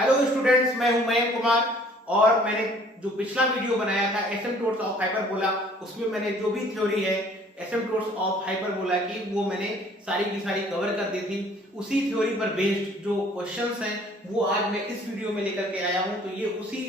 Hello students, मैं हूं मयंक कुमार। और मैंने जो पिछला वीडियो बनाया था एसिम्पटोट्स ऑफ हाइपरबोला, उसमें मैंने जो भी थ्योरी है एसिम्पटोट्स ऑफ हाइपरबोला की वो मैंने सारी की सारी कवर कर दी थी। उसी थ्योरी पर बेस्ड जो क्वेश्चंस हैं वो आज मैं इस वीडियो में लेकर के आया हूं। तो ये उसी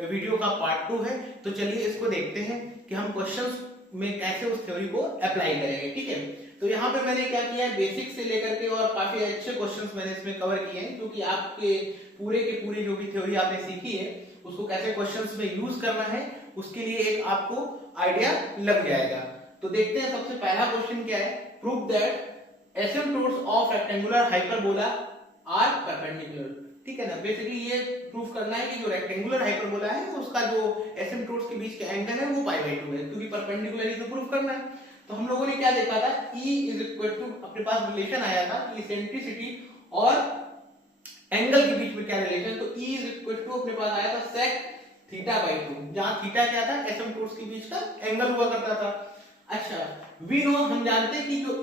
वीडियो का पार्ट 2 है। तो चलिए इसको देखते हैं कि हम क्वेश्चंस में कैसे उस थ्योरी को अप्लाई करेंगे। ठीक है, तो यहाँ पे मैंने क्या किया है, बेसिक से लेकर के और काफी अच्छे क्वेश्चंस मैंने इसमें कवर किए हैं, क्योंकि आपके पूरे के पूरे जो भी थ्योरी आपने सीखी है उसको कैसे क्वेश्चंस में यूज करना है उसके लिए एक आपको आइडिया लग जाएगा। तो देखते हैं सबसे पहला क्वेश्चन क्या है। Prove that asymptotes of rectangular hyperbola are perpendicular. ठीक है ना, बेसिकली ये प्रूफ करना है कि जो रेक्टेंगुलर हाइपरबोला है उसका जो एसिम्पटोट्स के बीच का एंगल है वो पाई बाई 2 है, क्योंकि परपेंडिकुलर ही तो प्रूफ करना है। तो हम लोगों ने क्या देखा था, E इज इक्वल टू, अपने पास रिलेशन आया था कि इसेंट्रिसिटी और एंगल के बीच में क्या रिलेशन, तो E इज इक्वल टू अपने पास आया था sec थीटा बाई 2, जहां थीटा क्या था, एसिम्पटोट्स के बीच का एंगल हुआ करता था। अच्छा, वी नो, हम जानते हैं कि जो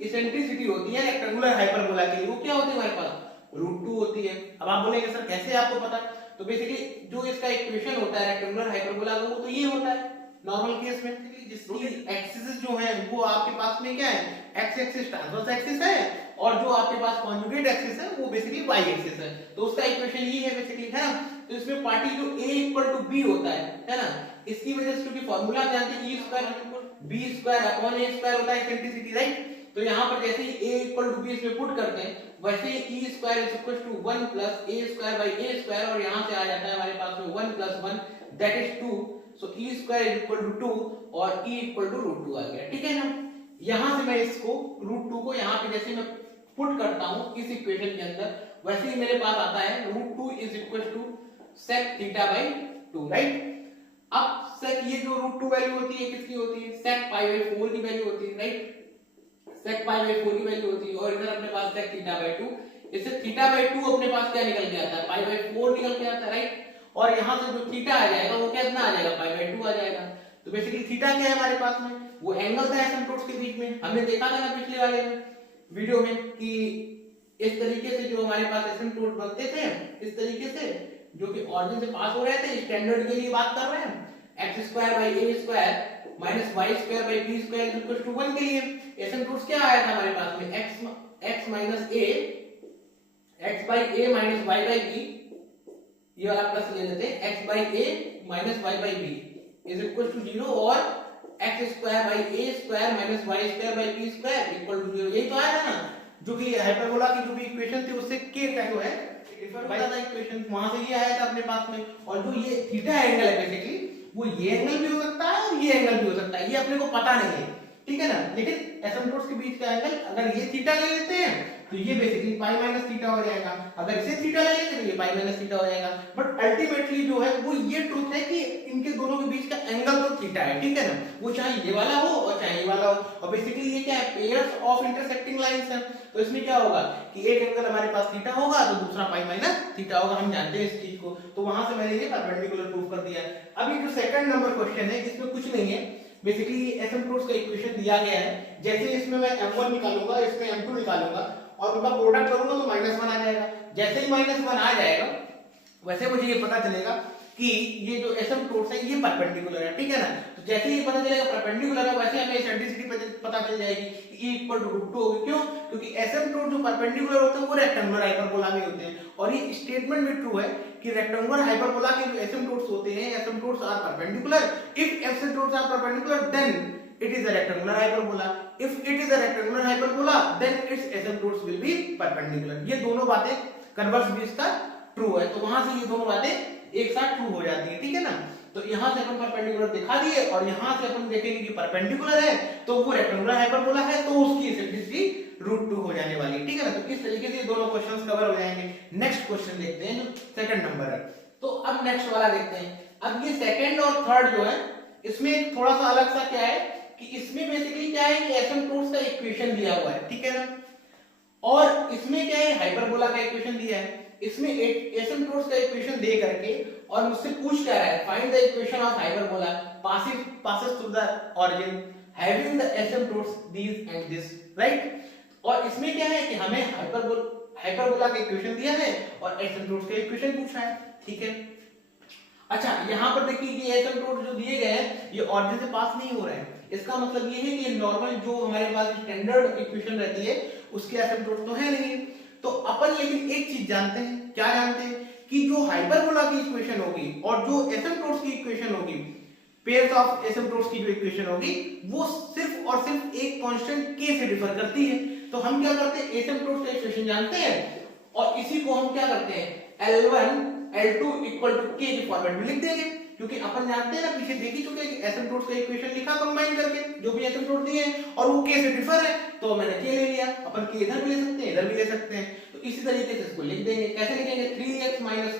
इसेंट्रिसिटी होती है रेक्टेंगुलर हाइपरबोला के लिए वो क्या होती है हमारे पास, √2 होती है। अब आप बोलेंगे सर कैसे आपको पता, तो बेसिकली जो इसका इक्वेशन होता है रेक्टेंगुलर हाइपरबोला का वो तो ये होता है नॉर्मल केस में, जिसकी एक्सिस जो है वो आपके पास में क्या है, एक्स एक्सिस ट्रांसवर्स एक्सिस है, और जो आपके पास कॉन्जुगेट एक्सिस है वो बेसिकली वाई एक्सिस है। तो उसका इक्वेशन ये है बेसिकली, है ना। तो इसमें पार्टी जो a इक्वल टू b होता है ना, इसकी वजह से क्योंकि फार्मूला जानते हैं e square b square upon a square होता है इसेंट्रिसिटी, राइट। तो यहाँ पर जैसे ही a इक्वल टू b इसमें पुट करते हैं वैसे ही e square is equal to 1 plus a square by a square, और यहाँ से आ जाता है हमारे पास में 1 plus 1 that is 2। So e square is equal to 2 और e इक्वल टू √2 आ गया। ठीक है ना, यहां से मैं इसको √2 को यहाँ पे जैसे मैं पुट करता हूं इस इक्वेशन के अंदर, वैसे ही मेरे पास आता है √2 is equal to sec theta by 2, right. अब sec ये जो √2 वैल्यू होती है किसकी होती है, sec पाई बाई 4 की वैल्यू होती है, राइट। sec पाई बाई 4 की वैल्यू होती है, और इधर अपने पास sec थीटा बाई 2, इससे थीटा बाई 2 अपने पास क्या निकल के आता है, पाई बाई 4 निकल के आता है, राइट। और यहां से जो थीटा आ जाएगा वो कितना आ जाएगा, पाई बाई 2 आ जाएगा। तो बेसिकली थीटा क्या है हमारे पास में, वो एंगल था एसिम्पटोट्स के बीच में। हमने देखा था ना पिछले वाले में वीडियो में कि इस तरीके से जो हमारे पास एसिम्पटोट बनते थे, इस तरीके से जो कि ऑरिजिन से पास हो रहे थे, स्टैंडर्ड के लिए बात कर रहे हैं, x square by a square minus y square by b square is equal to 1 के लिए एसिम्पटोट्स क्या आया था हमारे पास में, x minus a, x by a minus y by b, ये वाला प्लस ले लेते हैं, x by a minus y by b is equal to 0, और x square by a square minus y square by b square equal to 0। यही तो आया था ना, जो कि हाइपरबोला की जो भी इक्वेशन थी उससे k का जो है डिफर होता था इक्वेशन, वहां से ये आया था अपने पास में। और जो ये थीटा एंगल है बेसिकली वो ये एंगल भी हो सकता है और ये एंगल भी हो सकता है, ये अपने को पता नहीं है, ठीक है ना। लेकिन एसिम्पटोट्स के बीच का एंगल अगर ये थीटा ले लेते हैं तो ये बेसिकली पाई माइनस थीटा हो जाएगा, अगर इसे थीटा ले लेते तो ये पाई माइनस थीटा हो जाएगा। बट अल्टीमेटली जो है वो ये ट्रुथ है कि इनके दोनों के बीच का एंगल तो थीटा है, ठीक है ना, वो चाहे ये वाला हो और चाहे ये वाला हो। और बेसिकली ये क्या है, पेयर्स ऑफ इंटरसेक्टिंग लाइंस है। तो इसमें क्या होगा कि एक एंगल हमारे पास थीटा होगा तो दूसरा पाई माइनस थीटा होगा, हम जानते हैं इस चीज को। तो वहां से मैंने ये परपेंडिकुलर प्रूफ कर दिया। अब ये जो सेकंड नंबर क्वेश्चन है इसमें कुछ नहीं है, बेसिकली एसिम्पटोट्स का इक्वेशन दिया गया है, जैसे इसमें मैं m1 निकालूंगा, इसमें m2 निकालूंगा और उनका प्रोडक्ट करूंगा तो -1 आ जाएगा। जैसे ही -1 आ जाएगा वैसे मुझे ये पता चलेगा कि ये जो एसिम्पटोट्स है ये परपेंडिकुलर है, ठीक है ना। तो जैसे ही पता चलेगा परपेंडिकुलर है वैसे हमें इसेंट्रिसिटी पता चल जाएगी कि E इक्वल टू √2 होगी। क्यों, क्योंकि एसिम्पटोट जो परपेंडिकुलर होते हैं वो रेक्टेंगुलर हाइपरबोला में होते हैं, और ये स्टेटमेंट भी ट्रू है कि रेक्टेंगुलर हाइपरबोला के जो एसिम्पटोट्स होते हैं, asymptotes are perpendicular. If asymptotes are perpendicular then it is a rectangular hyperbola. If it is a rectangular hyperbola then its asymptotes will be perpendicular. ये दोनों बातें कन्वर्स भी इसका ट्रू है, तो वहां से ये दोनों बातें एक साथ ट्रू हो जाती है, ठीक है ना। तो यहां से अपन परपेंडिकुलर दिखा दिए और यहां से अपन देखेंगे कि परपेंडिकुलर है तो वो रेक्टेंगुलर हाइपरबोला है, तो उसकी इसेंट्रिसिटी √2 हो जाने वाली है, ठीक है ना। तो इस तरीके से ये दोनों क्वेश्चंस कवर हो जाएंगे। नेक्स्ट क्वेश्चन देखते हैं जो सेकंड नंबर है। तो अब नेक्स्ट वाला देखते हैं। अब ये सेकंड और थर्ड जो है इसमें थोड़ा सा अलग सा क्या है कि इसमें बेसिकली क्या है कि एसिम्पटोट्स का इक्वेशन दिया हुआ है, ठीक है ना, और इसमें क्या है हाइपरबोला का इक्वेशन दिया है। इसमें एसिम्पटोट्स का इक्वेशन दे करके और मुझसे पूछ क्या रहा है, find the equation of hyperbola passes through the origin having the asymptotes these and this, right. और इसमें क्या है कि हमें हाइपरबोला का इक्वेशन दिया है और एसिम्प्टोट्स का इक्वेशन पूछा है, ठीक है। अच्छा यहाँ पर देखिए ये एसिम्प्टोट जो दिए गए हैं ये ऑरिजिन से पास नहीं हो रहे हैं, इसका मतलब ये है कि नॉर्मल जो हमारे पास स्टैंडर्ड इक्वेशन रहती है उसके एसिम्प्टोट तो है नहीं। तो अपन लेकिन एक चीज जानते हैं, क्या जानते हैं कि जो हाइपरबोला की इक्वेशन होगी और जो एसिम्प्टोट्स की इक्वेशन होगी, पेयर्स ऑफ एसिम्प्टोट्स की जो इक्वेशन होगी वो सिर्फ और सिर्फ एक कांस्टेंट k से डिफर करती है। तो हम क्या करते हैं, एसिम्प्टोट्स का इक्वेशन जानते हैं और इसी को हम क्या करते हैं L1 L2 equal to k के फॉर्मेट में लिख देंगे, क्योंकि अपन जानते हैं ना, पीछे देख ही चुके हैं कि एसिम्प्टोट्स का इक्वेशन लिखा कंबाइन करके जो भी एसिम्प्टोट दिए हैं और वो k से डिफर है तो मैंने k ले लिया। अपन k इधर भी ले सकते हैं, इधर भी ले सकते हैं। तो इसी तरीके से इसको लिख देंगे, कैसे लिखेंगे 3x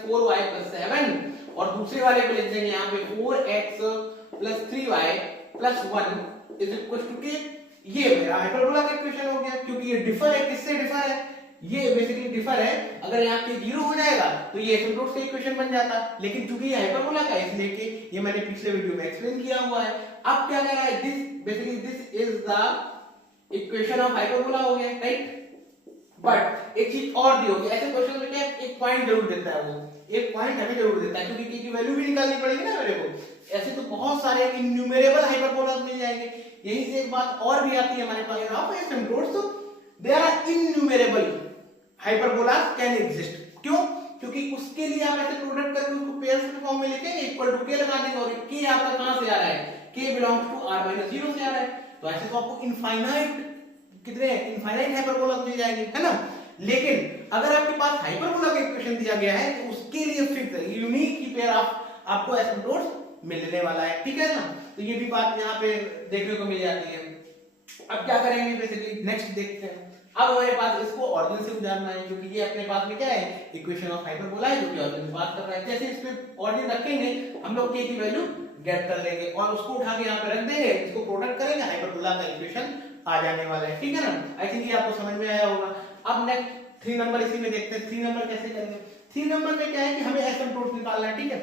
4y 7 और दूसरे वाले को लिख देंगे यहाँ पे 4x 3y 1 is equal to k। ये मेरा हाइपरबोला का इक्वेशन हो गया, क्योंकि ये डिफर है, किससे डिफर है, ये बेसिकली डिफर है। अगर यहाँ पे 0 हो जाएगा तो ये एसिम्प्टोट्स का इक्वेशन बन जाता, लेकिन चूंकि ये हाइपरबोला का है इसलिए कि ये मैंने पिछले वीडियो में एक्सप्लेन किया हुआ है। अब क्या कह रहा है, this is the equation of hyperbola हो गया, राइट। बट एक चीज और दी होगी, ऐसे क्वेश्चन में क्या एक पॉइंट जरूर देता है, वो एक पॉइंट हमें जरूर देता है, क्योंकि k की वैल्यू भी निकालनी पड़ेगी ना मेरे को। ऐसे तो बहुत सारे इन्यूमरेबल हाइपरबोलास मिल जाएंगे। यही से एक बात और भी आती है हमारे पास, ग्राफ एसिम्प्टोट्स तो there are innumerable hyperbolas can exist. क्यों? क्योंकि उसके लिए आप ऐसे प्रोडक्ट करके उसको पेयर्स के फॉर्म में लिखेंगे, इक्वल टू k लगा देंगे और k आपका कहां से आ रहा है, k बिलोंग्स टू r - 0 से आ रहा है। तो ऐसे तो आपको इनफाइनाइट कितने इनफाइनाइट हाइपरबोलास मिल जाएंगे, है ना। लेकिन अगर आपके पास हाइपरबोला का इक्वेशन दिया गया है तो उसके लिए फिक्स यूनिक ही पेयर आपको एसिम्प्टोट्स मिलने वाला है, ठीक है ना। तो ये भी बात यहाँ पे देखने को मिल जाती है। अब क्या करेंगे, बेसिकली नेक्स्ट देखते हैं। अब हमारे पास इसको ऑरिजिन से उजाड़ना है, क्योंकि ये अपने पास में क्या है, इक्वेशन ऑफ हाइपरबोला है जो कि ऑरिजिन से बात कर रहा है। जैसे इस पे ऑरिजिन रखेंगे हम लोग k की वैल्यू गेट कर लेंगे और उसको उठा के यहाँ पे रख देंगे, इसको प्रोडक्ट करेंगे, हाइपरबोला का इक्वेशन आ जाने वाला है, ठीक है ना। आई थिंक ये आपको समझ में आया होगा। अब नेक्स्ट 3 नंबर इसी में देखते हैं। 3 नंबर कैसे करेंगे, 3 नंबर में क्या है कि हमें एसिम्प्टोट्स निकालना है, ठीक है।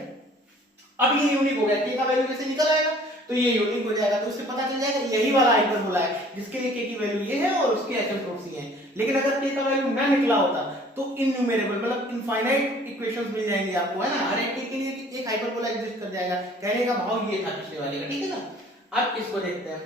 अब ये यूनिक हो गया, k का वैल्यू जैसे निकल आएगा तो ये यूनिक हो जाएगा, तो उससे पता चल जाएगा यही वाला हाइपरबोला है जिसके लिए k की वैल्यू ये है और उसके एसिम्प्टोट्स ये हैं। लेकिन अगर k का वैल्यू ना निकला होता तो इनन्यूमरेबल मतलब इनफाइनाइट इक्वेशंस मिल जाएंगे आपको, है ना। हर एक k के लिए एक हाइपरबोला एग्जिस्ट कर जाएगा, कहने का भाव ये था पिछले वाले का, ठीक है ना। अब इसको देखते हैं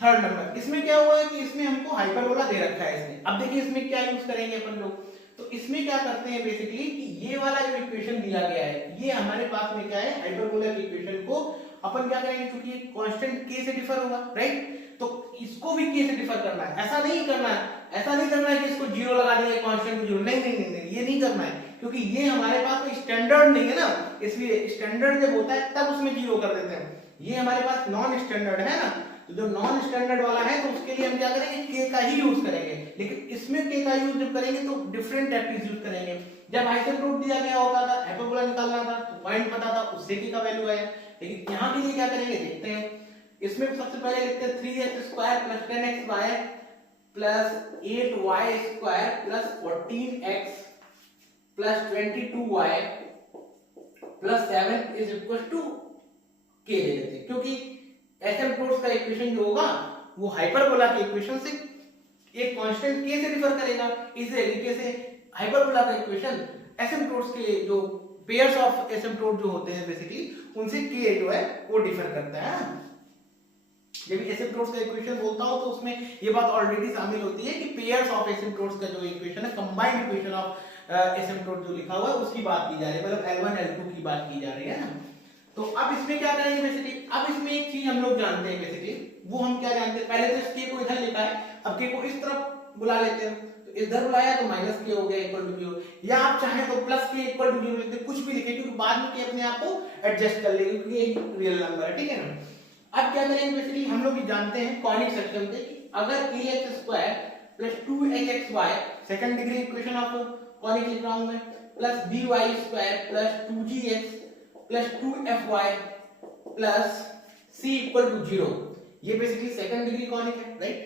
3rd नंबर। इसमें क्या हुआ है कि इसमें हमको हाइपरबोला दे रखा है इसमें। अब देखिए इसमें क्या यूज करेंगे अपन लोग, तो इसमें क्या करते हैं बेसिकली कि ये वाला जो इक्वेशन दिया गया है ये हमारे पास में क्या है, हाइपरबोला की इक्वेशन को अपन क्या करेंगे, क्योंकि कांस्टेंट k से डिफर होगा, राइट। तो इसको भी k से डिफर करना है, ऐसा नहीं करना है, ऐसा नहीं करना है कि इसको 0 लगा देंगे कांस्टेंट को 0, नहीं नहीं नहीं ये नहीं करना है, क्योंकि ये हमारे पास कोई स्टैंडर्ड नहीं है ना। इसलिए स्टैंडर्ड जब होता है तब उसमें 0 कर देते हैं, ये हमारे पास नॉन स्टैंडर्ड है ना। तो जो नॉन स्टैंडर्ड वाला है तो उसके लिए हम क्या करेंगे, k का ही यूज करेंगे। लेकिन इसमें k का यूज जब करेंगे तो डिफरेंट टैक्टिक्स यूज करेंगे। जब आइसोटोप दिया गया होता था, हाइपरबोला निकालना था तो पॉइंट पता था, उससे k का वैल्यू आया। लेकिन यहाँ के लिए क्या करेंगे देखते हैं। इसमें सबसे पहले लिखते हैं 3x² + 10xy + 8y² + 14x + 22y + 7 = k ले लेते हैं, क्योंकि एसिम्प्टोट्स का इक्वेशन जो होगा वो हाइपरबोला के इक्वेशन से एक कांस्टेंट k से डिफर करेगा। इस तरीके से हाइपरबोला का इक्वेशन एसिम्प्टोट्स के जो पेयर्स ऑफ एसिम्प्टोट जो होते हैं बेसिकली उनसे k जो है वो डिफर करता है। जब एसिम्प्टोट्स का इक्वेशन बोलता हूं तो उसमें ये बात ऑलरेडी शामिल होती है कि पेयर्स ऑफ एसिम्प्टोट्स का जो इक्वेशन है, कंबाइंड इक्वेशन ऑफ एसिम्प्टोट जो लिखा हुआ है उसकी बात की जा रही है, मतलब L1 L2 की बात की जा रही है ना। तो अब इसमें क्या करेंगे बेसिकली, अब इसमें एक चीज हम लोग जानते हैं बेसिकली, वो हम क्या जानते हैं, पहले तो इस k को इधर लिखा है, अब k को इस तरफ बुला लेते हैं, तो इधर बुलाया तो -k हो गया = 0, या आप चाहें तो +k = 0 लिख दे, कुछ भी लिखे, क्योंकि बाद में k अपने आप को एडजस्ट कर लेगी, क्योंकि ये रियल नंबर है, ठीक है ना। अब क्या करेंगे बेसिकली, हम लोग जानते हैं कॉनिक सेक्शन से कि अगर ax² + 2hxy second degree equation of conic लिख रहा हूं मैं, +by² + 2gx + 2fy + c = 0, ये बेसिकली सेकंड डिग्री कॉनिक है, राइट।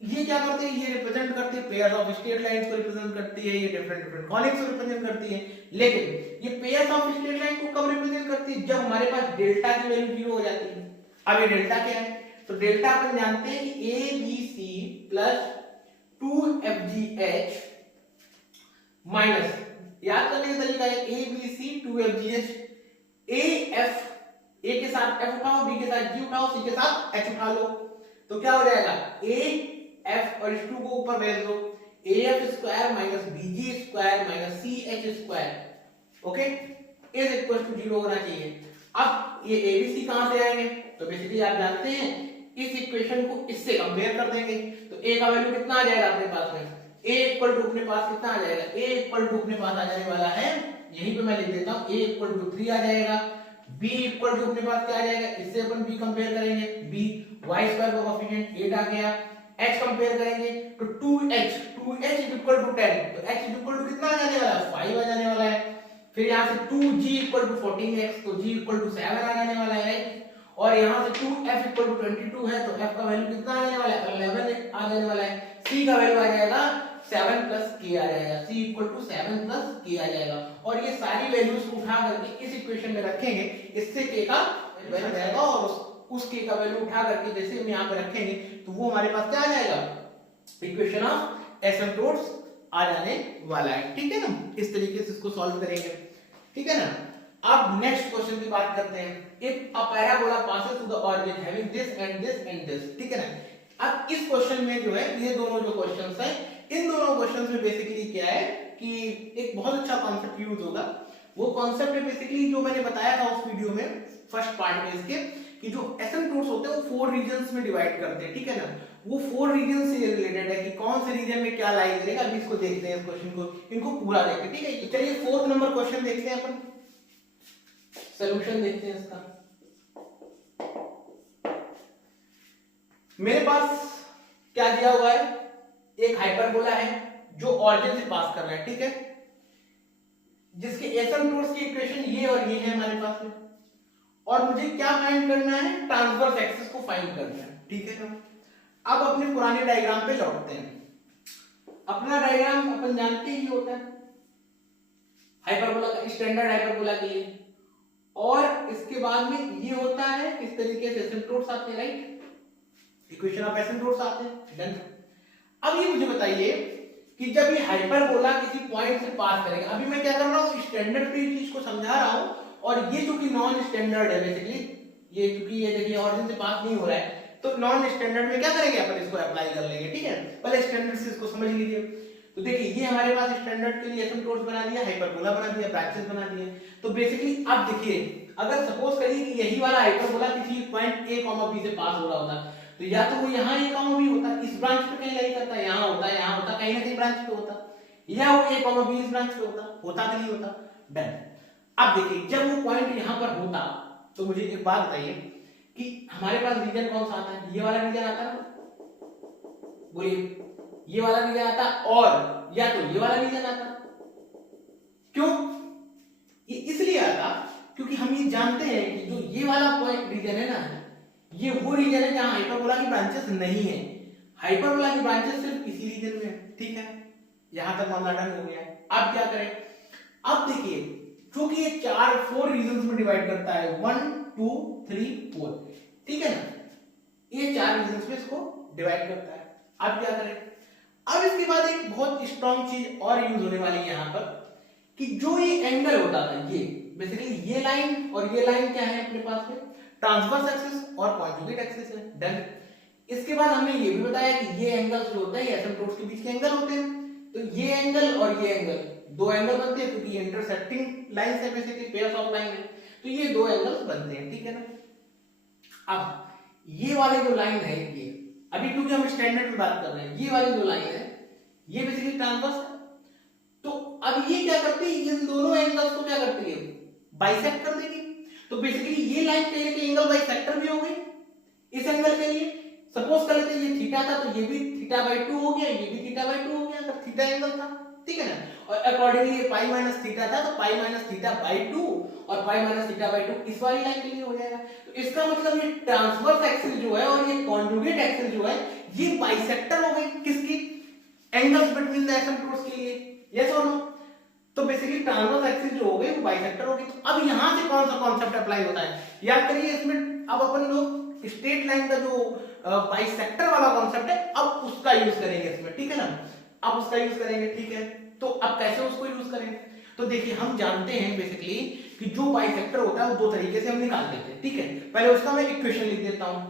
ये क्या करते हैं, ये रिप्रेजेंट करते हैं पेयर्स ऑफ स्ट्रेट लाइंस को रिप्रेजेंट करती है, ये डिफरेंट कॉनिक्स को रिप्रेजेंट करती है। लेकिन ये पेयर्स ऑफ स्ट्रेट लाइन को कब रिप्रेजेंट करती है, जब हमारे पास डेल्टा की वैल्यू 0 हो जाती है। अब ये डेल्टा क्या है, तो डेल्टा अपन जानते हैं कि abc + 2fgh माइनस, याद करने का तरीका है A B C 2FGH, A F, ए के साथ एफ उठाओ, बी के साथ जी उठाओ, सी के साथ एच उठा लो, तो क्या हो जाएगा ए एफ और इस 2 को ऊपर भेज दो, A F square minus B G square minus C H square, okay, is equal to 0 होना चाहिए। अब ये ए बी सी कहां से आएंगे, तो बेसिकली आप जानते हैं इस इक्वेशन को इससे कंपेयर कर देंगे, तो ए का वैल्यू कितना आ जाएगा अपने पास में, ए इक्वल टू अपने पास कितना आ जाएगा, ए इक्वल टू अपने पास आ जाने वाला है, यहीं पे मैं लिख देता हूं, ए इक्वल टू 3 आ जाएगा, b इक्वल टू अपने पास क्या आ जाएगा, इससे अपन b कंपेयर करेंगे, b y स्क्वायर का कोएफिशिएंट 8 आ गया, h कंपेयर करेंगे तो 2h इक्वल टू 10, तो h इक्वल टू कितना आ जाने वाला है, 5 आ जाने वाला है, फिर यहां से 2g इक्वल टू 14x, तो g इक्वल टू 7 आ जाने वाला है, और यहां से 2f इक्वल टू 22 है, तो f का वैल्यू कितना आ जाने वाला है, 11 आ जाने वाला है, c का वैल्यू आ जाएगा 7 प्लस k आ जाएगा, c equal to 7 plus k आ जाएगा, और ये सारी वैल्यूज को उठा करके इस इक्वेशन में रखेंगे, इससे k का वैल्यू आ जाएगा, और उस k का वैल्यू उठा करके जैसे हम यहाँ पे रखेंगे तो वो हमारे पास क्या आ जाएगा, इक्वेशन ऑफ एसिम्प्टोट्स आ जाने वाला है, ठीक है ना, इस तरीके से इसको सॉल्व करेंगे, ठीक है ना। अब नेक्स्ट क्वेश्चन की बात करते हैं, if a parabola passes through the origin having this and this, ठीक है ना। अब इस क्वेश्चन में जो है ये दोनों जो क्वेश्चंस हैं, इन दोनों क्वेश्चंस में बेसिकली क्या है कि एक बहुत अच्छा कॉन्सेप्ट यूज होगा, वो कॉन्सेप्ट है बेसिकली जो मैंने बताया था उस वीडियो में फर्स्ट पार्ट में इसके, कि जो एसिम्प्टोट्स होते हैं वो 4 रीजन्स में डिवाइड करते हैं, ठीक है ना, वो 4 रीजन से रिलेटेड है कि कौन से रीजन में क्या लाई करेगा, अभी इसको देखते हैं, इस क्वेश्चन को इनको पूरा देखते हैं, ठीक है। चलिए 4th नंबर क्वेश्चन देखते हैं, अपन सॉल्यूशन देखते हैं इसका। मेरे पास क्या दिया हुआ है, एक हाइपरबोला है जो ऑरिजिन से पास कर रहा है, ठीक है, जिसके एसिम्प्टोट्स की इक्वेशन ये और ये है हमारे पास में, और मुझे क्या फाइंड करना है, ट्रांसवर्स एक्सिस को फाइंड करना है, ठीक है ना। अब अपने पुराने डायग्राम पे लौटते हैं, अपना डायग्राम अपन जानते ही होता है हाइपरबोला का, स्टैंडर्ड हाइपरबोला के लिए, और इसके बाद में ये होता है इस तरीके से एसिम्प्टोट्स आते हैं, राइट, इक्वेशन ऑफ एसिम्प्टोट्स आते हैं, डन। अब ये मुझे बताइए कि जब ये हाइपरबोला किसी पॉइंट से पास करेगा, अभी मैं क्या कर रहा हूं, स्टैंडर्ड पे चीज को समझा रहा हूं, और ये जो कि नॉन स्टैंडर्ड है बेसिकली, ये क्योंकि ये देखिए ऑरिजिन से पास नहीं हो रहा है, तो नॉन स्टैंडर्ड में क्या करेंगे अपन, इसको अप्लाई कर लेंगे, ठीक है, पहले स्टैंडर्ड से इसको समझ लीजिए। तो देखिए ये हमारे पास स्टैंडर्ड के लिए एसिम्प्टोट्स बना दिया, हाइपरबोला बना दिया, ब्रांचेस बना दिए, तो बेसिकली अब देखिए अगर सपोज करिए कि यही वाला हाइपरबोला किसी पॉइंट a, b से पास हो रहा होता, तो या तो वो यहाँ a, b होता, इस ब्रांच पे कहीं लाई करता, यहाँ होता, कहीं ना कहीं ब्रांच पे होता, या वो a, b इस ब्रांच पे होता कि नहीं होता, डन। अब देखिए जब वो पॉइंट यहाँ पर होता, तो मुझे एक बात बताइए कि हमारे पास रीजन कौन सा आता है, ये वाला रीजन आता है ना, बोलिए, ये वाला रीजन आता, और या तो ये वाला रीजन आता, क्यों, ये इसलिए आता क्योंकि हम ये जानते हैं कि जो ये वाला पॉइंट रीजन है ना, ये वो रीजन है जहां हाइपरबोला की ब्रांचेस नहीं है, हाइपरबोला की ब्रांचेस सिर्फ इसी रीजन में है, ठीक है, यहां तक मामला डन हो गया है। अब क्या करें, अब देखिए क्योंकि ये 4 रीजन्स में डिवाइड करता है, 1 2 3 4, ठीक है ना, ये 4 रीजन्स में इसको डिवाइड करता है। अब क्या करें, अब इसके बाद एक बहुत स्ट्रॉन्ग चीज और यूज होने वाली है यहाँ पर, कि जो ये एंगल होता था, ये बेसिकली ये लाइन और ये लाइन क्या है अपने पास में, ट्रांसवर्स एक्सिस और कॉन्जुगेट एक्सिस है, डन। इसके बाद हमने ये भी बताया कि ये एंगल्स जो होते हैं एसिम्प्टोट्स के बीच के एंगल होते हैं, तो ये एंगल और ये एंगल दो एंगल बनते हैं, क्योंकि ये इंटरसेक्टिंग लाइंस है, बेसिकली पेयर्स ऑफ लाइन है, तो ये दो एंगल्स बनते हैं, ठीक है ना। अब ये वाले जो लाइन है, ये अभी क्योंकि हम स्टैंडर्ड में बात कर रहे हैं, ये वाली जो लाइन है ये बेसिकली ट्रांसवर्स है, तो अब ये क्या करती है, इन दोनों एंगल्स को क्या करती है, बाइसेक्ट कर देगी, तो बेसिकली ये लाइन कहीं ना कहीं एंगल बाइसेक्टर भी हो गई इस एंगल के लिए। सपोज कर लेते हैं ये थीटा था, तो ये भी θ/2 हो गया, ये भी θ/2 हो गया, अगर थीटा एंगल था, ठीक है ना, और अकॉर्डिंगली ये पाई माइनस थीटा था, तो पाई माइनस θ/2 और पाई माइनस θ/2 इस वाली लाइन के लिए हो जाएगा। तो इसका मतलब ये ट्रांसवर्स एक्सिस जो है और ये कॉन्जुगेट एक्सिस जो है ये बाइसेक्टर हो गई, किसकी, एंगल्स बिटवीन द एसिम्प्टोट्स के लिए, यस और नो। तो बेसिकली ट्रांसवर्स एक्सिस जो हो गई वो बाइसेक्टर हो गई। तो अब यहां से कौन सा कॉन्सेप्ट अप्लाई होता है, याद करिए, इसमें अब अपन लोग स्ट्रेट लाइन का जो बाइसेक्टर वाला कॉन्सेप्ट है अब उसका यूज करेंगे इसमें, ठीक है ना, अब उसका यूज करेंगे, ठीक है। तो अब कैसे उसको यूज करें? तो देखिए हम जानते हैं बेसिकली कि जो बाइसेक्टर होता है वो दो तरीके से हम निकाल देते हैं, ठीक है। पहले उसका मैं इक्वेशन लिख देता हूं।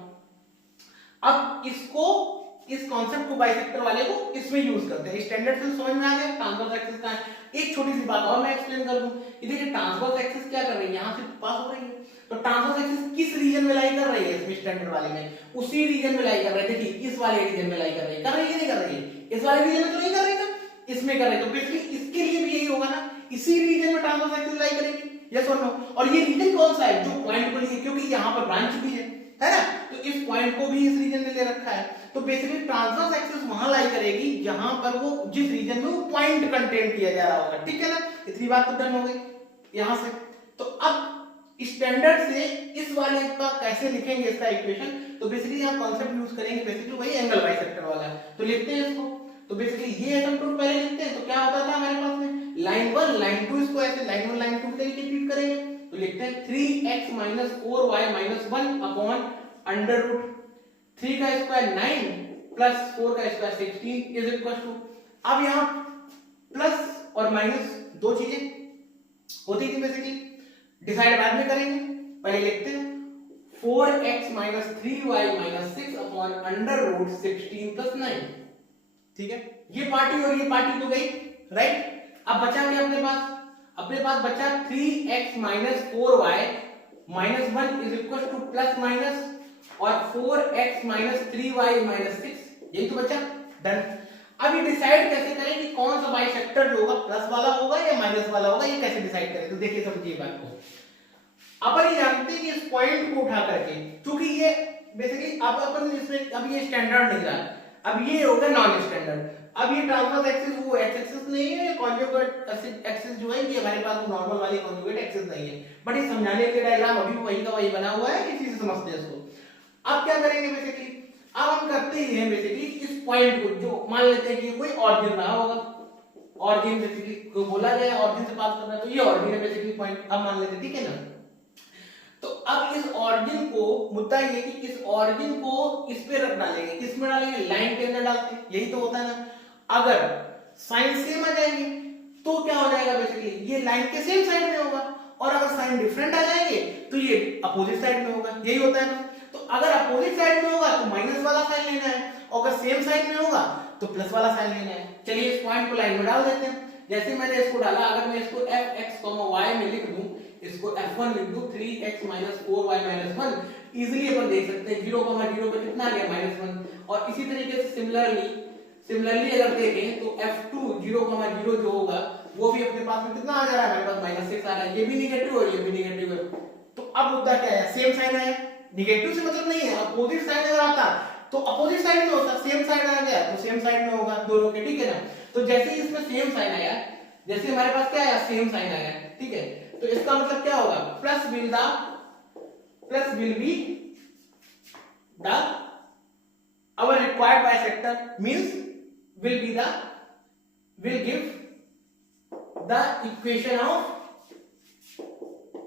अब इसको, इस कॉन्सेप्ट को बाइसेक्टर वाले को इसमें यूज करते हैं। स्टैंडर्ड से समझ में आ गया ट्रांसवर्स एक्सिस का है। एक छोटी सी बात और मैं एक्सप्लेन कर दूं। ये देखिए ट्रांसवर्स एक्सिस क्या कर रही है, यहां से पास हो रही है, तो ट्रांसवर्स एक्सिस किस रीजन में लाई कर रही है इसमें स्टैंडर्ड वाले में? उसी रीजन में लाई कर रही है। देखिए इस वाले रीजन में लाई कर रही है, कर रही है नहीं कर रही है? इस वाले रीजन में तो नहीं कर रही ना, इसमें कर रही है। तो बेसिकली इसके लिए भी यही होगा ना, इसी रीजन में ट्रांसवर्स एक्सिस लाई करेगी, यस और नो। और ये रीजन कौन सा है? जो पॉइंट को लिए, क्योंकि यहां पर ब्रांच भी है ना, तो इस पॉइंट को भी इस रीजन में ले रखा है। तो बेसिकली ट्रांसवर्स एक्सिस वहां लाई करेगी जहां पर वो, जिस रीजन में वो पॉइंट कंटेन किया जा रहा होगा, ठीक है ना। इतनी बात तो डन हो गई यहां से। तो अब स्टैंडर्ड से इस वाले का कैसे लिखेंगे इसका इक्वेशन? तो बेसिकली यहां कॉन्सेप्ट यूज करेंगे, बेसिकली वही एंगल बाइसेक्टर वाला है। तो लिखते हैं इसको। तो बेसिकली ये एसिम्प्टोट पहले लिखते हैं। तो क्या होता था हमारे पास में, लाइन 1 लाइन 2, इसको ऐसे लाइन 1 लाइन 2 तरीके ट्रीट करेंगे। तो लिखते हैं 3x - 4y - 1 upon under root 3 का स्क्वायर 9 प्लस 4 का स्क्वायर 16 इज इक्वल टू, अब यहां प्लस और माइनस दो चीजें होती थी बेसिकली, डिसाइड बाद में करेंगे। पहले लिखते हैं 4x - 3y - 6 upon under root 16 plus 9, ठीक है। ये पार्टी और ये पार्टी तो गई, राइट। अब बचा क्या अपने पास? अपने पास बचा 3x - 4y - 1 is equal two plus minus और 4x - 3y - 6, यही तो बचा, डन। अब ये डिसाइड कैसे करें कि कौन सा बाइसेक्टर जो होगा प्लस वाला होगा या माइनस वाला होगा, ये कैसे डिसाइड करें? तो देखिए समझिए बात को। अपन ये जानते हैं कि इस पॉइंट को उठा करके, क्योंकि ये बेसिकली अब अपन इसमें, अब ये स्टैंडर्ड निकला, अब ये होगा नॉन स्टैंडर्ड। अब ये ट्रांसवर्स एक्सिस वो एक्स एक्सिस नहीं है, कॉन्जुगेट एक्सिस जो है ये हमारे पास नॉर्मल वाली कॉन्जुगेट एक्सिस नहीं है, बट ये समझाने के लिए डायग्राम अभी वही का वही बना हुआ है, इसी से समझते हैं इसको। अब क्या करेंगे बेसिकली, अब हम करते ही हैं बेसिकली इस पॉइंट को, जो मान लेते हैं कि कोई ऑरिजिन रहा होगा, ऑरिजिन बेसिकली को बोला गया ऑरिजिन से पास करना है, तो ये ऑरिजिन है बेसिकली पॉइंट, अब मान लेते हैं, ठीक है ना। तो अब इस ऑरिजिन को, मुद्दा ये कि इस ऑरिजिन को इस पे रख डालेंगे, किस में डालेंगे? लाइन के अंदर डालते हैं, यही तो होता है ना। अगर साइन सेम आ जाएंगे तो क्या हो जाएगा बेसिकली, ये लाइन के सेम साइड में होगा, और अगर साइन डिफरेंट आ जाएंगे तो ये अपोजिट साइड में होगा, यही होता है ना। तो अगर अपोजिट साइड में होगा तो माइनस वाला साइन लेना है, और अगर सेम साइड में होगा तो प्लस वाला साइन लेना है। चलिए इस पॉइंट को लाइन में डाल देते हैं। जैसे मैंने इसको डाला, अगर मैं इसको fx, y में लिख दूं, इसको f1 लिख दूं 3x - 4y - 1, इजीली अपन देख सकते हैं 0, 0 पे कितना आ गया -1। और इसी तरीके से सिमिलरली अगर देखें तो f2 0, 0 जो होगा वो भी अपने पास में कितना आ जा रहा है, हमारे पास -6 आ रहा है, ये भी नेगेटिव और ये भी नेगेटिव है। तो अब मुद्दा क्या है, सेम साइन है, नेगेटिव से मतलब नहीं है, अपोजिट साइन अगर आता तो अपोजिट साइड में होता, सेम साइड आ गया तो सेम साइड में होगा दोनों के, ठीक है ना। तो जैसे ही इसमें सेम साइन आया, जैसे हमारे पास क्या आया, सेम साइन आया, ठीक है, तो इसका मतलब क्या होगा, plus will be the our required bisector, means will give the equation of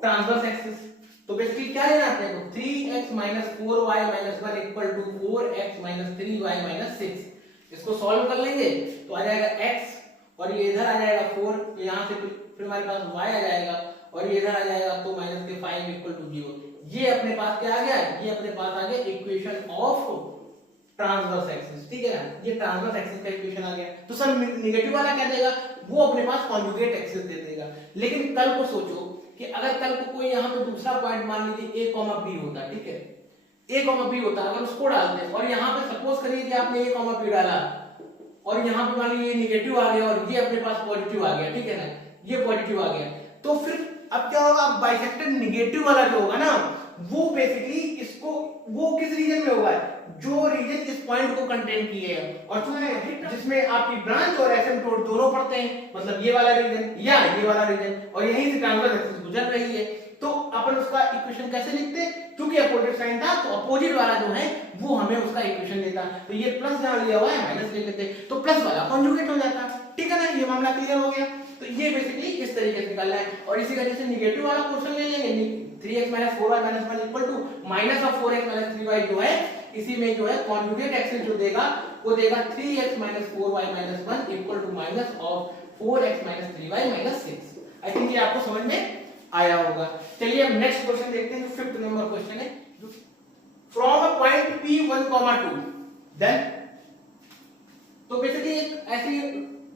transverse axis। तो बेसिकली क्या लेना है आपको, 3x - 4y - 1 = 4x - 3y - 6। इसको सॉल्व कर लेंगे तो आ जाएगा x, और ये इधर आ जाएगा 4, तो यहां से फिर हमारे पास y आ जाएगा, और ये इधर आ जाएगा तो -5 = 0। ये अपने पास क्या आ गया, ये अपने पास आ गया इक्वेशन ऑफ ट्रांसवर्स एक्सिस, ठीक है ना। ये ट्रांसवर्स एक्सिस का इक्वेशन आ गया। तो सर नेगेटिव वाला क्या देगा, वो अपने पास कॉन्जुगेट एक्सिस दे देगा। लेकिन कल को सोचो कि अगर कल को कोई यहाँ पे दूसरा पॉइंट मान लीजिए a, b होता, ठीक है, a, b होता, अगर उसको डालते और यहाँ पे सपोज करिए कि आपने a, b डाला, और यहाँ पे मान लीजिए नेगेटिव आ गया और ये अपने पास पॉजिटिव आ गया, ठीक है ना, ये पॉजिटिव आ गया, तो फिर अब क्या होगा, बाइसेक्टर नेगेटिव वाला जो होगा ना, वो बेसिकली इसको, वो किस रीजन में होगा, जो रीजन इस पॉइंट को कंटेन किए है, और जिसमें आपकी ब्रांच और एसिम्प्टोट दोनों पड़ते हैं, मतलब ये वाला रीजन या ये वाला रीजन, और यहीं से ट्रांसवर्स एक्सिस गुजर रही है। तो अपन उसका इक्वेशन कैसे लिखते हैं, क्योंकि अपोजिट साइन था तो अपोजिट वाला जो है वो हमें उसका इक्वेशन देता, तो ये प्लस जहां लिया हुआ है माइनस ले लेते, तो प्लस वाला कॉन्जुगेट हो जाता, ठीक है ना। ये मामला क्लियर हो गया। तो ये बेसिकली इस तरीके से निकालना है, और इसी वजह से नेगेटिव वाला पोर्शन ले लेंगे, 3x - 4y - 1 = -4x - 3y जो है, इसी में जो है कॉन्जुगेट एक्सिस जो देगा वो देगा 3x - 4y - 1 = 4x minus 3y minus 6। I think ये आपको समझ में आया होगा। चलिए अब नेक्स्ट क्वेश्चन देखते हैं, जो 5th नंबर क्वेश्चन है। From a point P1, 2 then, तो बेसिकली एक ऐसी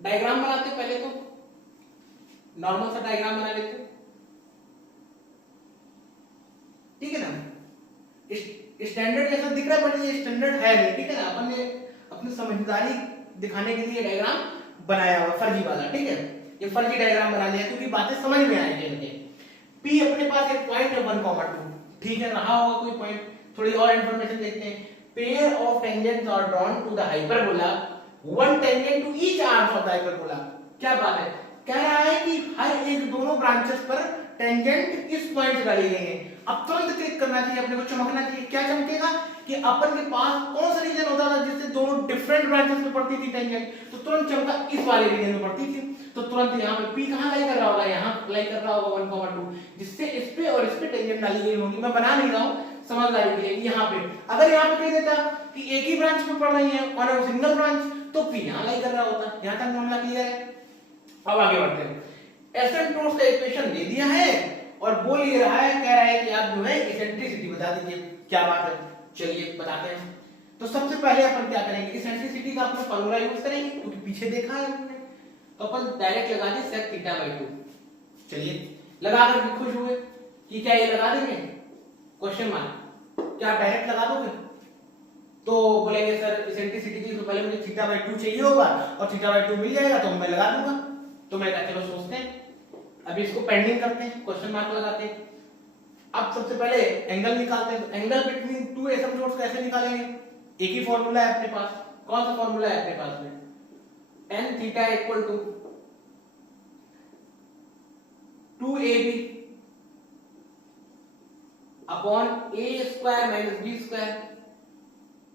डायग्राम बनाते हैं, पहले तो नॉर्मल सा डायग्राम बना लेते हैं, ठीक है ना। स्टैंडर्ड जैसा दिख रहा है बट ये स्टैंडर्ड है नहीं, ठीक है ना। अपन ने अपनी समझदारी दिखाने के लिए डायग्राम बनाया हुआ फर्जी वाला, ठीक है। ये फर्जी डायग्राम बना लिया क्योंकि बातें समझ में आएंगी। P अपने पास एक पॉइंट है 1, 2, ठीक है, रहा होगा कोई पॉइंट। थोड़ी और इंफॉर्मेशन देखते हैं। Pair of tangents are drawn to the hyperbola, one tangent to each arm of the hyperbola. क्या बात है, कह रहा है कि हर एक दोनों ब्रांचेस पर टेंजेंट इस पॉइंट से डाली गई है। अब तुरंत क्लिक करना चाहिए, अपने को चमकना चाहिए। क्या चमकेगा कि अपन के पास कौन सा रीजन होता था जिससे दोनों डिफरेंट ब्रांचेस में पड़ती थी टेंजेंट, तो तुरंत चमका इस वाले रीजन में पड़ती थी। तो तुरंत यहाँ पे P कहाँ लाई कर रहा होगा, यहाँ लाई कर रहा होगा 1, 2, जिससे इस पे और इस पे टेंजेंट डाली गई होगी। मैं बना नहीं रहा हूँ, समझदारी के लिए। यहाँ पे अगर यहाँ पे कह देता कि एक ही ब्रांच में पढ़ रही है और सिंगल ब्रांच, तो P यहाँ लाई कर रहा होता। यहाँ तक मामला क्लियर है। अब आगे बढ़ते हैं। एसिम्प्टोट्स का इक्वेशन दे दिया है और बोल ये रहा है, कह रहा है कि आप जो है इसेंट्रिसिटी बता दीजिए। क्या बात है, चलिए बताते हैं। तो सबसे पहले अपन क्या करेंगे, इसेंट्रिसिटी का अपना फार्मूला यूज करेंगे क्योंकि पीछे देखा है हमने। तो अपन डायरेक्ट लगा दें sec θ/2। चलिए लगा कर खुश हुए कि क्या ये लगा देंगे क्वेश्चन मार्क, क्या आप डायरेक्ट लगा दोगे? तो बोलेंगे सर इसेंट्रिसिटी की तो पहले मुझे θ/2 चाहिए होगा और θ/2 मिल जाएगा तो मैं लगा दूंगा। तो मैं कहते चलो सोचते हैं, अभी इसको पेंडिंग करते हैं, क्वेश्चन मार्क लगाते हैं। अब सबसे पहले एंगल निकालते हैं। तो एंगल बिटवीन टू एसिम्प्टोट्स कैसे निकालेंगे? एक ही फॉर्मूला है अपने पास। कौन सा फॉर्मूला है अपने पास में? n theta equal to 2ab upon a square minus b square.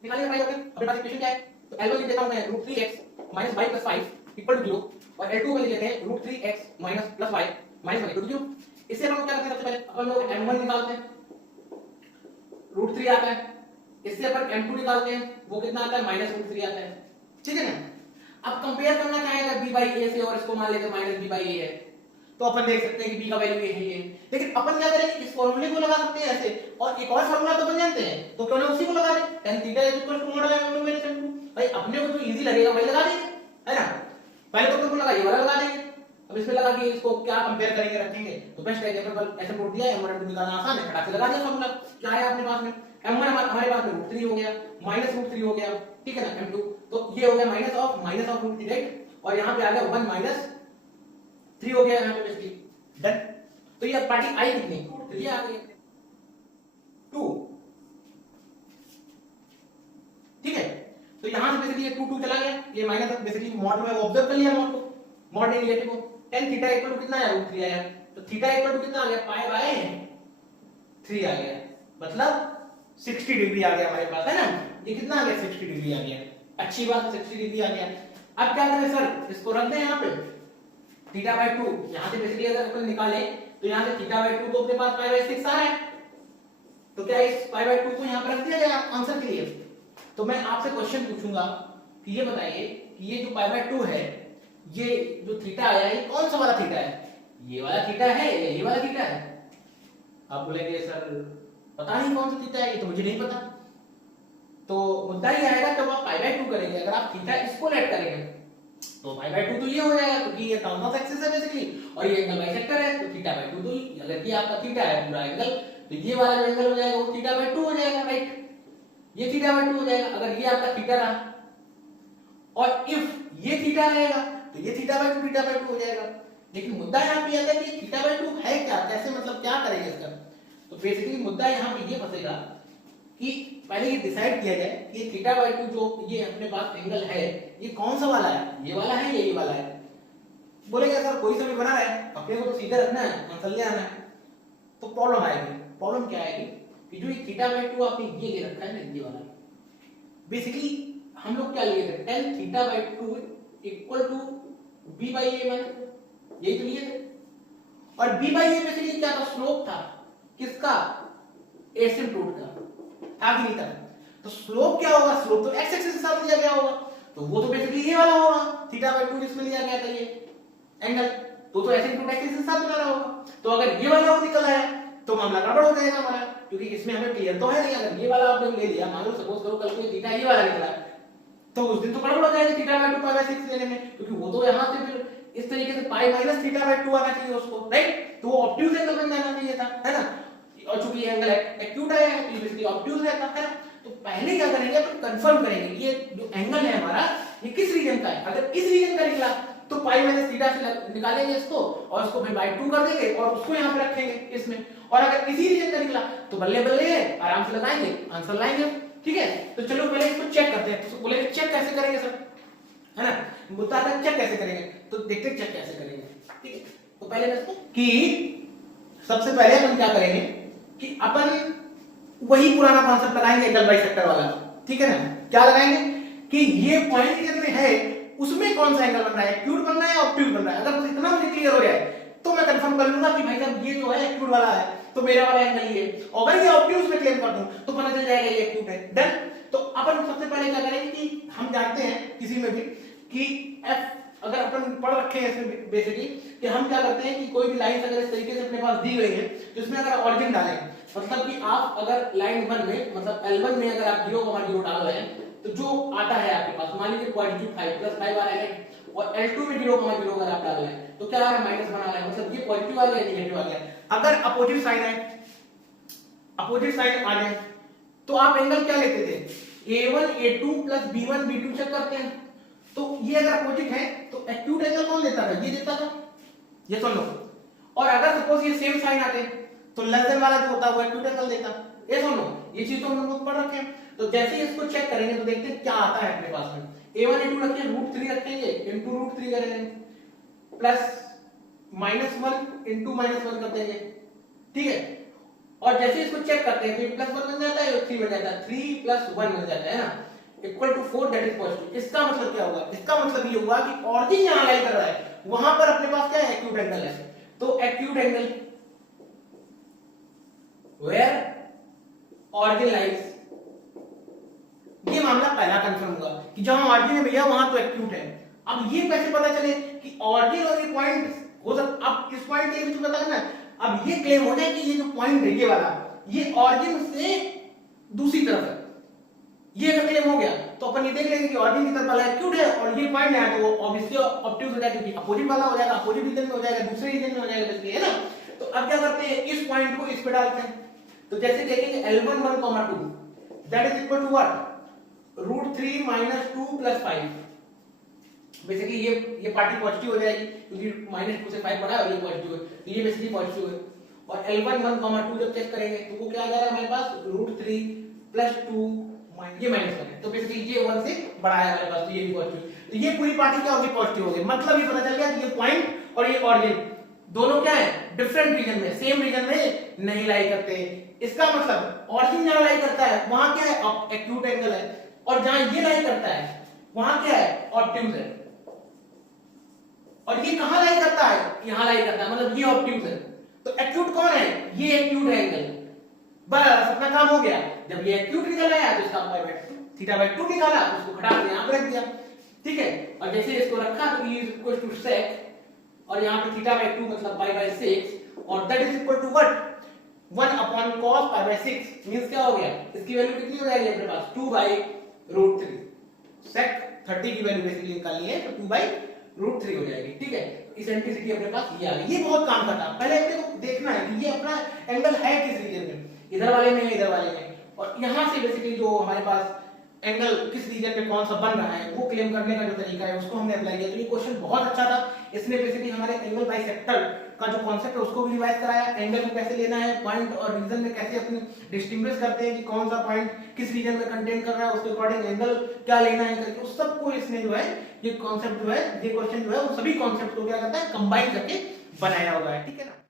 निकालिए भाई। अपने पास इक्वेशन क्या है? तो L1 लिख देता हूं मैं √3x minus y plus 5 equal to 0 और L2 को लिख देते हैं √3x minus plus y minus 1 equal to 0। इससे हम लोग क्या करते हैं, सबसे पहले अपन लोग m1 निकालते हैं, √3 आता है। इससे अपन m2 निकालते हैं, वो कितना आता है, -√3 आता है, ठीक है ना। अब कंपेयर करना चाहेगा b बाई a से और इसको मान लेते हैं -b बाई a है, तो अपन देख सकते हैं कि b का वैल्यू ये है। लेकिन अपन क्या करेंगे, इस फॉर्मूले को लगा सकते हैं ऐसे, और एक और फॉर्मूला तो अपन जानते हैं, तो क्यों ना उसी को लगा दें। tan theta is equal to mod m minus m2। भाई अपने को जो इजी लगेगा वही लगा देंगे, है ना। पहले तो अपन को लगा ये वाला लगा देंगे। अब इसमें लगा कि इसको क्या कंपेयर करेंगे, रखेंगे। तो बेस्ट एग्जांपल ऐसे बोल दिया, m1 m2 निकालना आसान है, फटाक से लगा दिया फॉर्मूला। क्या है अपने पास में, m1 हमारे पास में √3 हो गया, -√3 हो गया, ठीक है ना। m2 तो ये हो गया माइनस ऑफ √3, राइट। और यहाँ पे आ गया 1 -3 हो गया यहाँ पे बेसिकली, डन। तो ये पार्टी आई कितनी, 3 आ गई, 2, ठीक है। तो यहाँ से बेसिकली ये 2 चला गया, ये माइनस बेसिकली मॉड में ऑब्जर्व कर लिया मॉड को, मॉड नेगेटिव को। tan थीटा इक्वल टू कितना आया, √3 आया। तो थीटा इक्वल टू कितना आ गया, π/3 आ गया, मतलब 60 डिग्री आ गया हमारे पास, है ना। ये कितना आ गया, 60 डिग्री आ गया। अच्छी बात, 60 डिग्री आ गया। अब क्या करें सर, इसको रख दें यहाँ पे θ/2। यहाँ से बेसिकली अगर अपन निकाले तो यहाँ से θ/2 को अपने पास π/6 आ रहा है, तो क्या इस π/2 को यहाँ पर रख दिया जाए आंसर के लिए। तो मैं आपसे क्वेश्चन पूछूंगा कि ये बताइए कि ये जो π/2 है, ये जो थीटा आया है, ये कौन सा वाला थीटा है, ये वाला थीटा है या ये वाला थीटा है? आप बोलेंगे सर पता नहीं कौन सा थीटा है, ये तो मुझे नहीं पता। तो मुद्दा ये आएगा जब आप π/2 करेंगे, अगर आप थीटा इसको लेट करेंगे तो π/2 तो ये हो जाएगा क्योंकि ये टर्म ऑफ एक्सिस है बेसिकली, और ये एंगल बाइसेक्टर है, तो θ/2 तो अगर ये आपका थीटा है पूरा एंगल, तो ये वाला जो एंगल हो जाएगा वो θ/2 हो जाएगा, राइट। ये θ/2 हो जाएगा अगर ये आपका थीटा रहा, और इफ ये थीटा रहेगा तो ये θ/2 हो जाएगा। लेकिन मुद्दा यहाँ पे आता है कि θ/2 है क्या, कैसे, मतलब क्या करेंगे इसका। तो बेसिकली मुद्दा यहाँ पे ये फंसेगा कि पहले ये डिसाइड किया जाए कि θ/2 जो ये अपने पास एंगल है, ये कौन सा वाला है, ये वाला है या ये वाला है। बोलेगा सर कोई सा भी बना रहा है, अपने को तो सीधा रखना है, आंसर ले आना है। तो प्रॉब्लम आएगी। प्रॉब्लम क्या आएगी कि जो ये θ/2 आपने ये ले रखा है ना, ये वाला, बेसिकली हम लोग क्या लिए थे, tan θ/2 इक्वल टू b/a मान, यही तो लिए थे। और b/a बेसिकली क्या था, स्लोप था, किसका, एसिम्प्टोट का, था कि नहीं था। तो स्लोप क्या होगा, स्लोप तो x एक्सिस के साथ लिया गया होगा, तो वो तो बेसिकली ये वाला होगा, θ/2 जिसमें लिया गया था ये, एंगल, तो एसिम्प्टोट एक्सिस के साथ बना रहा होगा। तो अगर ये वाला निकल आया तो मामला गड़बड़ हो जाएगा हमारा, क्योंकि इसमें हमें क्लियर तो है नहीं। अगर ये वाला आपने ले लिया, मान लो सपोज करो कल को थीटा ये वाला निकला, तो उस दिन तो गड़बड़ हो जाएगा थीटा बाय 2 पाई बाय 6 लेने में, क्योंकि वो तो यहाँ से फिर इस तरीके से पाई माइनस थीटा बाय 2 आना चाहिए उसको, राइट। तो वो ऑब्ट्यूज एंगल बन जाना चाहिए था, है ना। और चूंकि ये एंगल एक्यूट आया है तो बेसिकली ऑब्ट्यूज रहता है ना। तो पहले क्या करेंगे, अपन कंफर्म करेंगे ये जो एंगल है हमारा ये किस रीजन का है। अगर इस रीजन का निकला तो पाई माइनस थीटा से निकालेंगे इसको और इसको फिर बाय 2 कर देंगे और उसको यहाँ पे रखेंगे इसमें। और अगर इसी रीजन का निकला तो बल्ले बल्ले आराम से लगाएंगे, आंसर लाएंगे, ठीक है। तो चलो पहले इसको चेक करते हैं। तो बोलेंगे चेक कैसे करेंगे सर, है ना, मुद्दा आता है चेक कैसे करेंगे। तो देखते हैं चेक कैसे करेंगे, ठीक है। तो पहले मैं इसको कि सबसे पहले अपन क्या करेंगे कि अपन वही पुराना कॉन्सेप्ट लगाएंगे एंगल बाइसेक्टर वाला, ठीक है ना। क्या लगाएंगे कि ये पॉइंट के अंदर है उसमें कौन सा एंगल बन रहा है, एक्यूट बन रहा है या ऑब्ट्यूज बन रहा है। अगर इतना मुझे क्लियर हो जाए तो मैं कंफर्म कर लूंगा कि भाई साहब ये जो है एक्यूट वाला है तो मेरा वाला एंगल ये है। अगर ये ऑब्ट्यूज में क्लेम कर दूं तो पता चल जाएगा ये एक्यूट है। डन। तो अपन सबसे पहले क्या करेंगे कि हम जानते हैं किसी में भी कि f अगर अपन पढ़ रखे हैं इसमें बेसिकली कि हम क्या करते हैं कि कोई भी लाइन अगर इस तरीके से अपने पास दी गई है तो इसमें अगर ऑरिजिन डालें, मतलब कि आप अगर लाइन 1 में मतलब L1 में अगर आप 0,0 डाल रहे हैं तो जो आता है आपके पास, मान लीजिए पॉजिटिव 5 प्लस 5 आ रहा है और L2 में 0,0 अगर आप डाल रहे हैं तो क्या आ रहा है, माइनस बना रहा है, मतलब ये पॉजिटिव आ गया या नेगेटिव आ गया। अगर अपोजिट साइन है, अपोजिट साइन आ जाए तो आप एंगल क्या लेते थे, A1 A2 plus B1 B2 check करते हैं। तो ये अगर अपोजिट है तो एक्यूट एंगल कौन देता था, ये देता था, ये सुन लो। और अगर सपोज ये सेम साइन आते तो लेस देन वाला जो होता है वो एक्यूट एंगल देता, ये सुन लो। ये चीज तो हम लोग पढ़ रखे हैं। तो जैसे ही इसको चेक करेंगे तो देखते हैं क्या आता है अपने पास में। A1 A2 रखेंगे, √3 रखेंगे, इनटू √3 करेंगे, प्लस -1 इनटू -1 कर देंगे, ठीक है। और जैसे इसको चेक करते हैं तो ये +1 बन जाता है और 3 बन जाता है, 3 + 1 बन जाता है ना, equal to 4 that is positive. इसका मतलब क्या होगा, इसका मतलब ये हुआ कि ऑरिजिन यहां लाई कर रहा है, वहां पर अपने पास क्या है, एक्यूट एंगल है। तो acute angle where origin lies, ये मामला पहला कंफर्म हुआ कि जहां ऑरिजिन है भैया वहां तो एक्यूट है। अब ये कैसे पता चले कि ऑरिजिन और ये पॉइंट हो सकता, अब इस पॉइंट के लिए भी पता करना। अब ये क्लेम हो जाए कि ये जो पॉइंट है ये वाला, ये ऑरिजिन से दूसरी तरफ है, ये अगर क्लेम हो गया तो अपन ये देख लेंगे कि ऑरिजिन की तरफ वाला एक्यूट है और ये पॉइंट है तो वो ऑब्वियसली ऑब्ट्यूज हो जाएगा, क्योंकि अपोजिट वाला हो जाएगा, अपोजिट रीजन में हो जाएगा, दूसरे रीजन में हो जाएगा, बेसिकली, है ना। तो अब क्या करते हैं, इस पॉइंट को इस पे डालते हैं। तो जैसे देखेंगे L1 1, 2 that is equal to what, √3 - 2 + 5। Basically ये पार्टी पॉजिटिव हो जाएगी क्योंकि -2 से 5 बढ़ा और ये पॉजिटिव है, तो ये बेसिकली पॉजिटिव है। और L1 1, 2 जब चेक करेंगे तो वो क्या आ जाएगा हमारे पास, √3 + 2 ये -1 है। तो बेसिकली ये 1 से बड़ा है हमारे पास, तो ये भी पॉजिटिव। तो ये पूरी पार्टी क्या होगी, पॉजिटिव होगी। मतलब ये पता चल गया कि ये पॉइंट और ये ऑरिजिन दोनों क्या है, डिफरेंट रीजन में, सेम रीजन में नहीं लाई करते। इसका मतलब ऑरिजिन जहां लाई करता है वहां क्या है, एक्यूट एंगल है, और जहां ये लाई करता है वहां क्या है, ऑब्ट्यूज है। और ये कहां लाई करता है, यहां लाई करता है, मतलब ये ऑब्ट्यूज है। तो एक्यूट कौन है, ये एक्यूट है एंगल। बस अपना काम हो गया। जब ये एक्यूट निकल आया तो इसका θ/2 निकाला, उसको घटा के यहां पे रख दिया, ठीक है। और जैसे इसको रखा तो ये इक्वल टू sec और यहाँ पे θ/2 मतलब π/6 और that is equal to what, 1/cos π/6 means क्या हो गया, इसकी वैल्यू कितनी हो जाएगी अपने पास, 2/√3। sec 30 की वैल्यू बेसिकली निकालनी है तो 2/√3 हो जाएगी, ठीक है। इसेंट्रिसिटी अपने पास ये आ गई। ये बहुत काम का था। पहले अपने को देखना है कि ये अपना एंगल है किस रीजन में, इधर वाले में है, इधर वाले में, और यहां से बेसिकली जो हमारे पास एंगल किस रीजन में कौन सा बन रहा है वो क्लेम करने का जो तरीका है उसको हमने अप्लाई किया। तो ये क्वेश्चन बहुत अच्छा था। इसने बेसिकली हमारे एंगल बाइसेक्टर का जो कॉन्सेप्ट है उसको भी रिवाइज कराया, एंगल को कैसे लेना है, पॉइंट और रीजन में कैसे अपने डिस्टिंग्विश करते हैं कि कौन सा पॉइंट किस रीजन में कंटेन कर रहा है, उसके अकॉर्डिंग एंगल क्या लेना है करके, उस सबको इसने जो है ये कॉन्सेप्ट जो है, ये क्वेश्चन जो है वो सभी कॉन्सेप्ट को क्या करता है, कंबाइन करके बनाया हुआ है, ठीक है ना।